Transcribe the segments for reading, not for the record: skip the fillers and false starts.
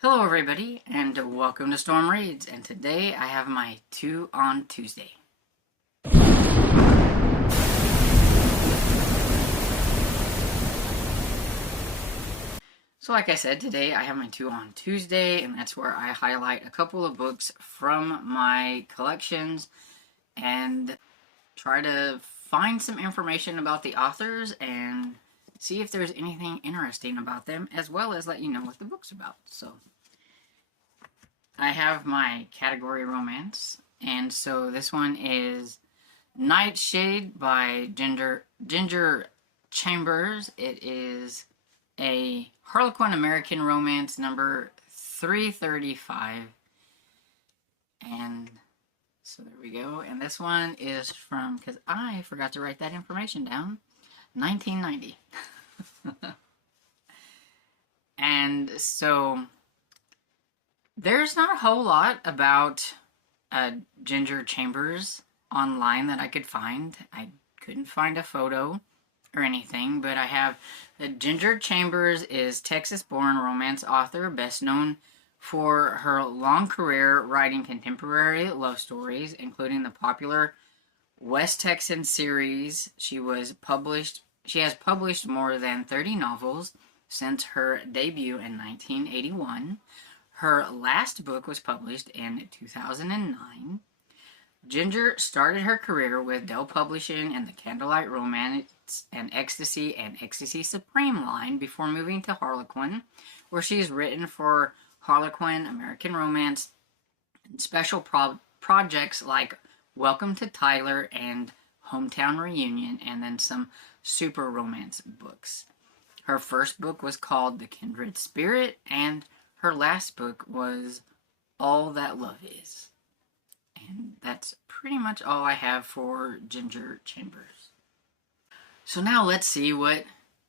Hello everybody, and welcome to Storm Reads, and today I have my 2 on Tuesday. So like I said, today I have my 2 on Tuesday, and that's where I highlight a couple of books from my collections and try to find some information about the authors and see if there's anything interesting about them, as well as let you know what the book's about. So I have my category romance, and so this one is Nightshade by Ginger Chambers. It is a Harlequin American romance number 335. And so there we go. And this one is from, because I forgot to write that information down, 1990. And so there's not a whole lot about Ginger Chambers online that I could find. I couldn't find a photo or anything, but I have Ginger Chambers is Texas-born romance author, best known for her long career writing contemporary love stories, including the popular West Texan series. She has published more than 30 novels since her debut in 1981. Her last book was published in 2009. Ginger started her career with Dell Publishing and the Candlelight Romance and Ecstasy Supreme line before moving to Harlequin, where she's written for Harlequin, American Romance, and special projects like Welcome to Tyler and Hometown Reunion, and then some super romance books. Her first book was called The Kindred Spirit, and her last book was All That Love Is. And that's pretty much all I have for Ginger Chambers. So now let's see what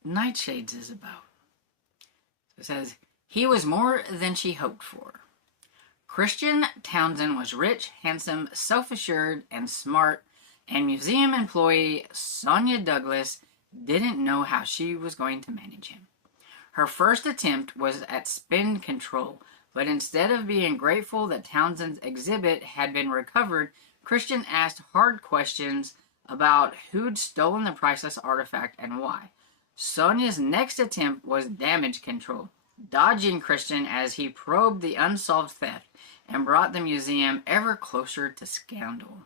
Nightshades is about. So it says, he was more than she hoped for. Christian Townsend was rich, handsome, self-assured, and smart, and museum employee Sonia Douglas didn't know how she was going to manage him. Her first attempt was at spend control, but instead of being grateful that Townsend's exhibit had been recovered, Christian asked hard questions about who'd stolen the priceless artifact and why. Sonia's next attempt was damage control, dodging Christian as he probed the unsolved theft and brought the museum ever closer to scandal.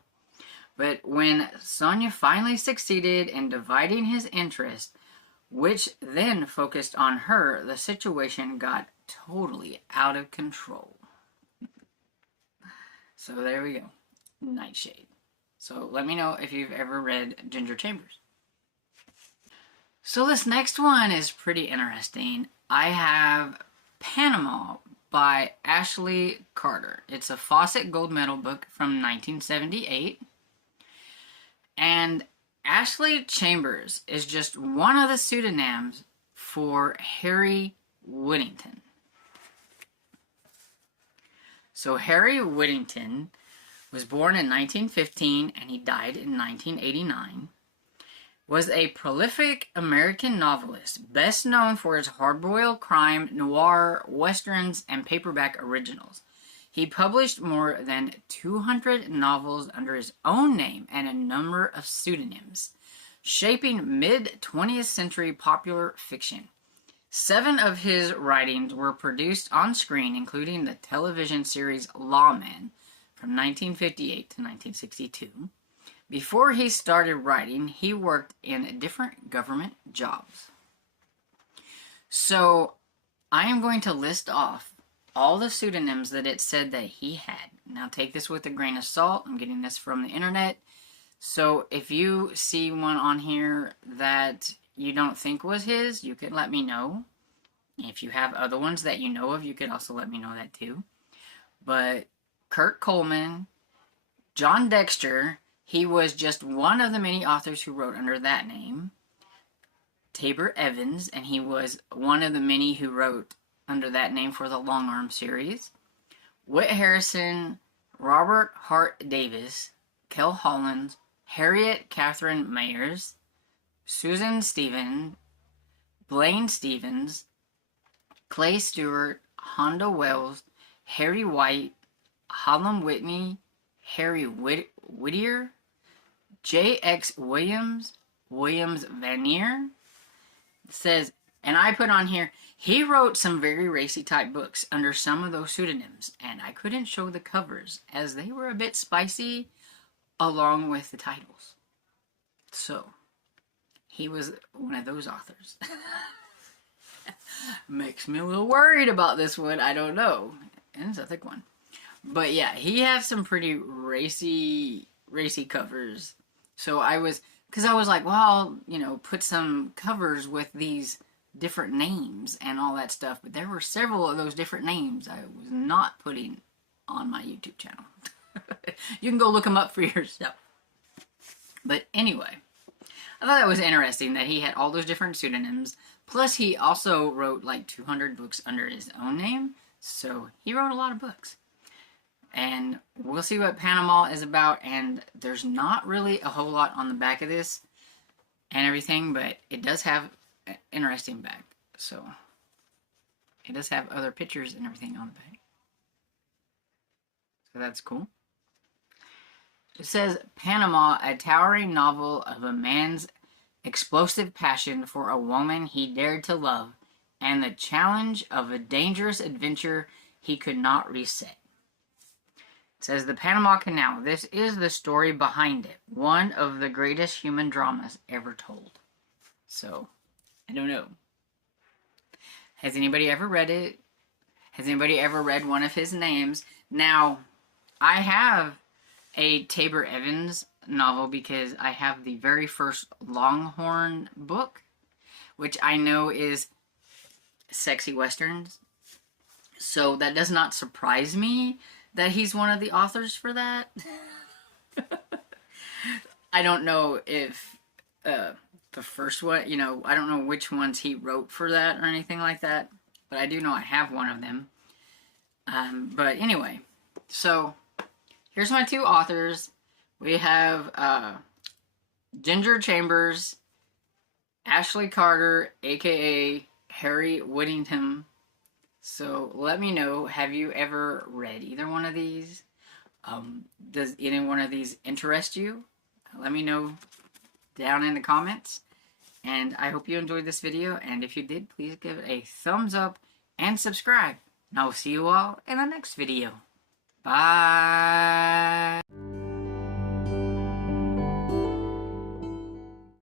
But when Sonia finally succeeded in dividing his interest, which then focused on her, the situation got totally out of control. So there we go. Nightshade. So let me know if you've ever read Ginger Chambers. So this next one is pretty interesting. I have Panama by Ashley Carter. It's a Fawcett Gold Medal book from 1978. And Ashley Chambers is just one of the pseudonyms for Harry Whittington. So Harry Whittington was born in 1915 and he died in 1989. Was a prolific American novelist, best known for his hard-boiled crime, noir, westerns, and paperback originals. He published more than 200 novels under his own name and a number of pseudonyms, shaping mid-20th century popular fiction. 7 of his writings were produced on screen, including the television series Lawman from 1958 to 1962. Before he started writing, he worked in different government jobs. So I am going to list off all the pseudonyms that it said that he had. Now take this with a grain of salt. I'm getting this from the internet. So if you see one on here that you don't think was his, you can let me know. If you have other ones that you know of, you could also let me know that too. But Kurt Coleman, John Dexter, he was just one of the many authors who wrote under that name. Tabor Evans, and he was one of the many who wrote under that name for the Long Arm series. Whit Harrison, Robert Hart Davis, Kel Holland, Harriet Catherine Mayers, Susan Stevens, Blaine Stevens, Clay Stewart, Honda Wells, Harry White, Holland Whitney, Harry Whittier, J.X. Williams, Williams Vanier. It says, and I put on here, he wrote some very racy type books under some of those pseudonyms, and I couldn't show the covers as they were a bit spicy along with the titles. So, he was one of those authors. Makes me a little worried about this one. I don't know. And it's a thick one. But yeah, he has some pretty racy covers. So I was like, well, you know, put some covers with these different names and all that stuff. But there were several of those different names I was not putting on my YouTube channel. You can go look them up for yourself. But anyway, I thought that was interesting that he had all those different pseudonyms. Plus, he also wrote like 200 books under his own name. So he wrote a lot of books. And we'll see what Panama is about. And there's not really a whole lot on the back of this and everything. But it does have an interesting back. So it does have other pictures and everything on the back. So that's cool. It says, Panama, a towering novel of a man's explosive passion for a woman he dared to love, and the challenge of a dangerous adventure he could not reset. It says, the Panama Canal. This is the story behind it. One of the greatest human dramas ever told. So, I don't know. Has anybody ever read it? Has anybody ever read one of his names? Now, I have a Tabor Evans novel because I have the very first Longhorn book, which I know is sexy westerns. So that does not surprise me that he's one of the authors for that. I don't know if the first one, you know, I don't know which ones he wrote for that or anything like that, but I do know I have one of them. But anyway, so here's my two authors. We have Ginger Chambers, Ashley Carter, aka Harry Whittingham. So let me know, have you ever read either one of these? Does any one of these interest you? Let me know down in the comments. And I hope you enjoyed this video. And if you did, please give it a thumbs up and subscribe. And I will see you all in the next video. Bye.